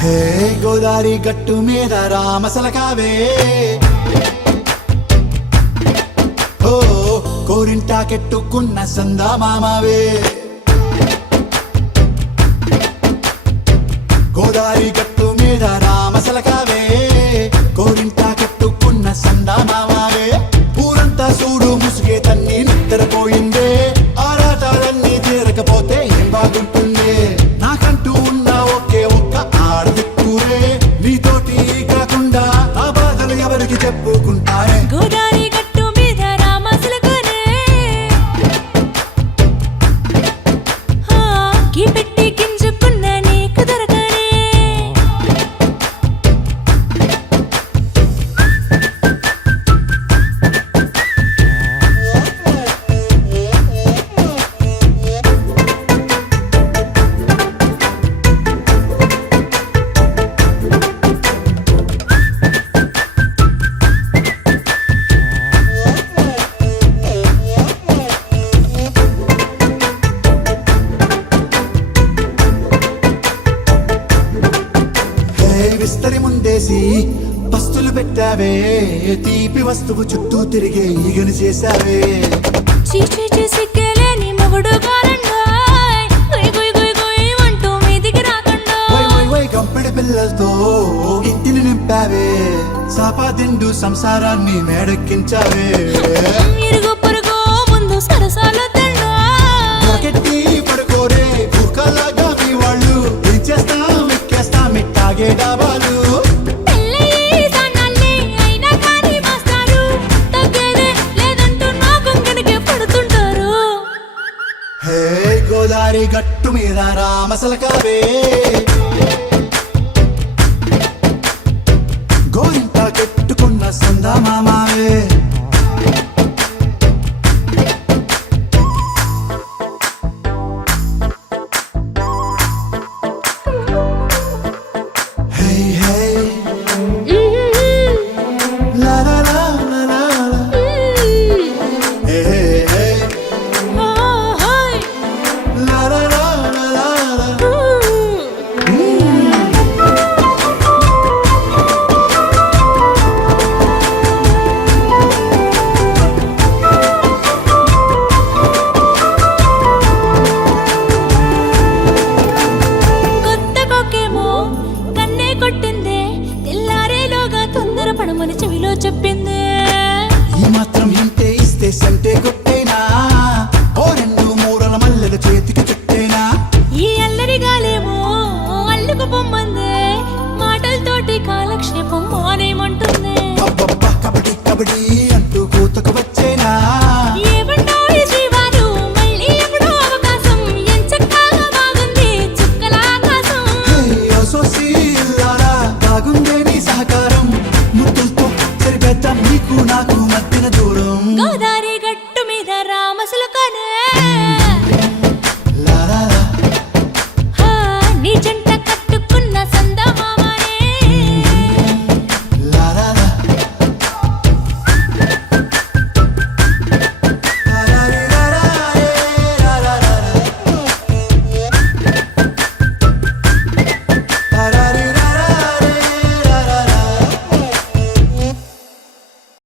హే గోదారి గట్టు మీద రామసలకావే ఓ కోరింటాకెట్టుకున్న సందా మామావే గోదారి గట్టు మీద రామసలకావే కోరింటాకెట్టుకున్న సందా మామావే ఊరంతా చూడు ముసుగే తన్ని నిద్రపోయిందే ఆరాటాలన్నీ తీరకపోతే ఏం బాగుంటుందే నాకంటూ ఉన్న ఒకే ఒక్క ఆడదిక్కురే నీతోటి కాకుండా ఆ బాధలు ఎవరికి చెప్పుకుంటారే గోదారి గట్టు మీద రామసలకనే కీ పెట్టి గింజుకున్న నీకు దొరకనే విస్తరి ముందేసి పస్తులు పెట్టావే తీపి వస్తువు చుట్టూ తిరిగే ఈగను చేశావే చీచీ సిగ్గలేని మొగుడు కారండాయ్ గుయ్ గుయ్ గుయ్ గుయ్ అంటూ మీదికి రాకుండా వై వై వై గంపెడి పిల్లలతో ఇంటిని నింపావే సాపాదిండు సంసారాన్ని మేడెక్కించావే ఇరుగు పొరుగు ముందు సరసాలొద్దండా రాకెట్టి పడుకోరే కుక్కలాగా మీ వాళ్ళు ఏం చేస్తాం ఎక్కేస్తాం ఇట్టాగే డాబాలు పెళ్ళయి సన్నాల్ని అయినా కానీ మాస్తారు తగ్గేదే లేదంటూ నా కొంగనికి పడుతుంటారు హే గోదారి గట్టు మీద రామసలకావే గోరింట కెట్టుకున్న సందా మామావే హే హే లా లా లా లా లా లా. హే హే ఓహోయ్ లా లా లా లా లా లా. కొత్త కొక్కేమో కన్నే కొట్టిందే తెల్లారేలోగా తొందర పడమని చెవిలో చెప్పిందే ఈ మాత్రం ఇంటే ఇస్తే సంటే కొట్టేనా ఓ రెండు మూరల మల్లెల చేతికి చుట్టేనా ఈ అల్లరి గాలేమో అల్లుకు పొమ్మందే మాటలతోటి కాలక్షేపం మానేమంటుంది అబ్బబ్బా కబడ్డీ కబడ్డీ అంటూ కూతకు వచ్చేనా ఏమంటాయి శ్రీవారు మళ్ళీ ఎప్పుడో అవకాశం ఎంచక్కా బాగుంది చుక్కల ఆకాశం హే సోసి ఇల్లారా బాగుందే నీ సహకారం ముద్దులతో సరిపెద్దాం నీకు నాకు మధ్యన దూరం గోదారి గట్టు మీద రామసులకనే